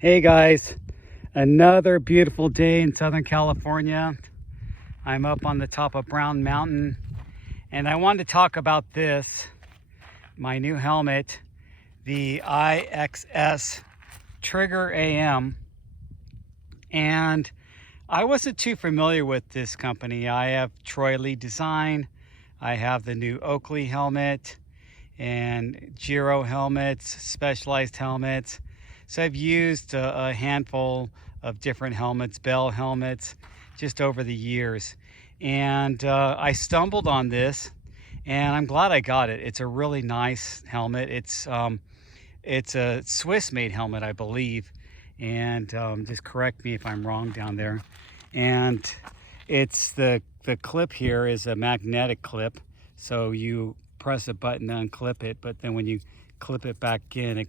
Hey guys, another beautiful day in Southern California. I'm up on the top of Brown Mountain and I wanted to talk about this, my new helmet, the IXS Trigger AM. And I wasn't too familiar with this company. I have Troy Lee Design, I have the new Oakley helmet and Giro helmets, Specialized helmets. So I've used a handful of different helmets, Bell helmets, just over the years. And I stumbled on this and I'm glad I got it. It's a really nice helmet. It's a Swiss made helmet, I believe. And just correct me if I'm wrong down there. And it's the clip here is a magnetic clip. So you press a button to unclip it, but then when you clip it back in,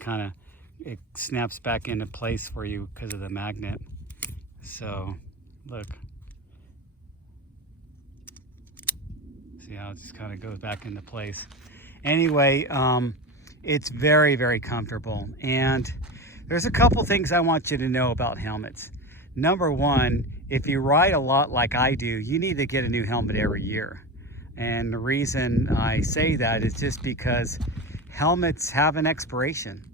it snaps back into place for you because of the magnet. So look, see how it just kind of goes back into place. Anyway, it's very, very comfortable. And there's a couple things I want you to know about helmets. Number one, if you ride a lot like I do, you need to get a new helmet every year. And the reason I say that is just because helmets have an expiration.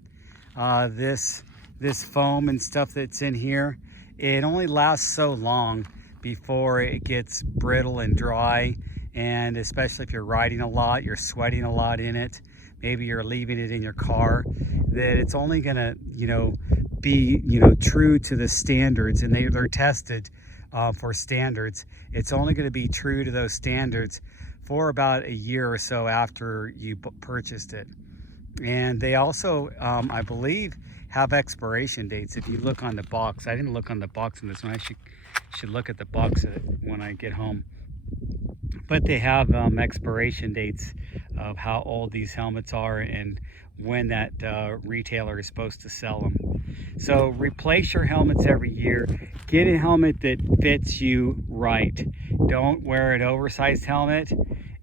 This foam and stuff that's in here, it only lasts so long before it gets brittle and dry. And especially if you're riding a lot, you're sweating a lot in it, maybe you're leaving it in your car, that it's only gonna, be, true to the standards, and they're tested for standards. It's only gonna be true to those standards for about a year or so after you purchased it. And they also, I believe, have expiration dates. If you look on the box, I didn't look on the box on this one. I should look at the box when I get home. But they have expiration dates of how old these helmets are and when that retailer is supposed to sell them. So replace your helmets every year. Get a helmet that fits you right. Don't wear an oversized helmet.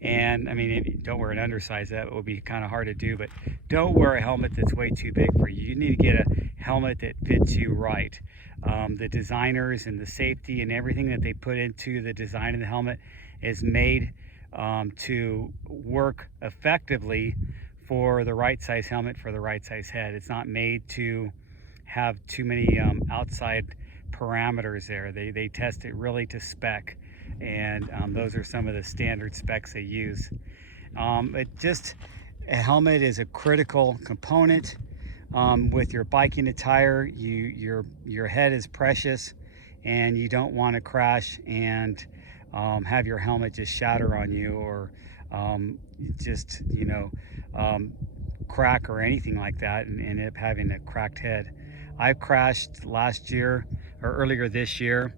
And I mean, if you don't wear an undersized, that would be kind of hard to do, but don't wear a helmet that's way too big for you. You need to get a helmet that fits you right. The designers and the safety and everything that they put into the design of the helmet is made to work effectively for the right size helmet for the right size head. It's not made to have too many outside parameters there. They test it really to spec. And those are some of the standard specs they use. A helmet is a critical component with your biking attire. Your head is precious, and you don't want to crash and have your helmet just shatter on you, or crack or anything like that, and end up having a cracked head. I've crashed last year or earlier this year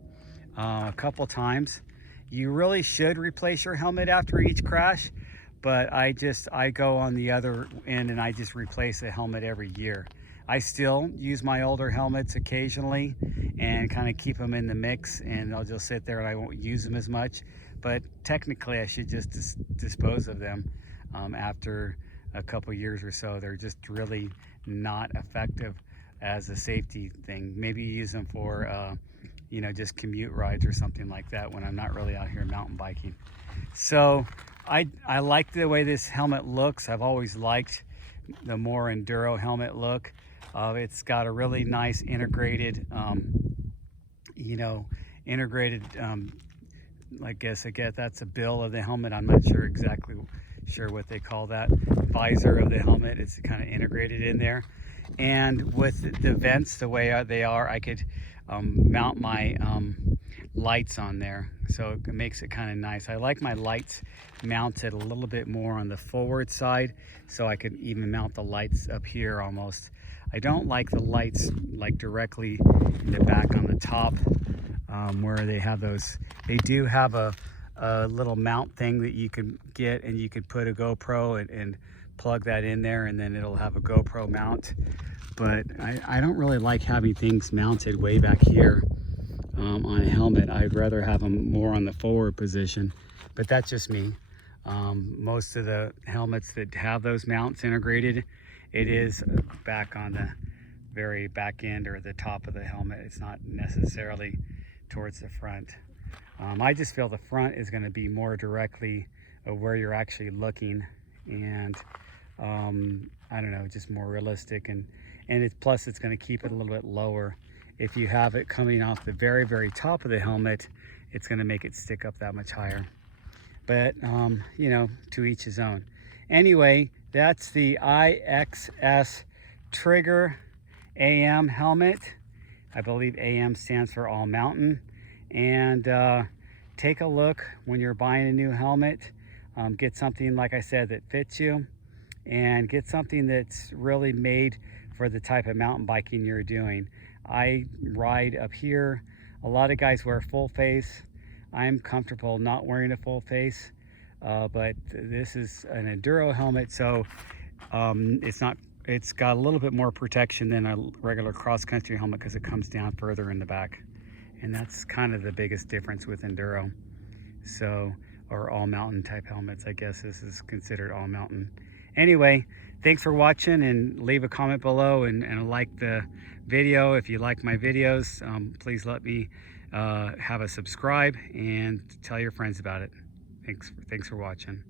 a couple times. You really should replace your helmet after each crash, but I go on the other end and I just replace the helmet every year. I still use my older helmets occasionally and kind of keep them in the mix, and they'll just sit there and I won't use them as much. But technically I should just dispose of them after a couple years or so. They're just really not effective as a safety thing. Maybe use them for just commute rides or something like that when I'm not really out here mountain biking. So I like the way this helmet looks. I've always liked the more enduro helmet look. It's got a really nice integrated, I guess that's a bill of the helmet. I'm not exactly sure what they call that. Visor of the helmet. It's kind of integrated in there. And with the vents the way they are, I could mount my lights on there, so it makes it kind of nice. I like my lights mounted a little bit more on the forward side, so I could even mount the lights up here almost. I don't like the lights like directly in the back on the top where they have those. They do have a little mount thing that you can get, and you could put a GoPro and plug that in there, and then it'll have a GoPro mount. But I don't really like having things mounted way back here on a helmet. I'd rather have them more on the forward position, but that's just me. Most of the helmets that have those mounts integrated, it is back on the very back end or the top of the helmet. It's not necessarily towards the front. I just feel the front is going to be more directly of where you're actually looking, and I don't know, just more realistic, and plus it's going to keep it a little bit lower. If you have it coming off the very top of the helmet, it's going to make it stick up that much higher. But you know, to each his own. Anyway, that's the IXS Trigger AM helmet. I believe AM stands for all mountain. And take a look when you're buying a new helmet. Get something, like I said, that fits you, and get something that's really made for the type of mountain biking you're doing. I ride up here. A lot of guys wear full face. I'm comfortable not wearing a full face, but this is an enduro helmet, so it's got a little bit more protection than a regular cross-country helmet because it comes down further in the back. And that's kind of the biggest difference with enduro. So, or all mountain type helmets, I guess this is considered all mountain. Anyway, thanks for watching, and leave a comment below and like the video. If you like my videos, please let me have a subscribe and tell your friends about it. Thanks for watching.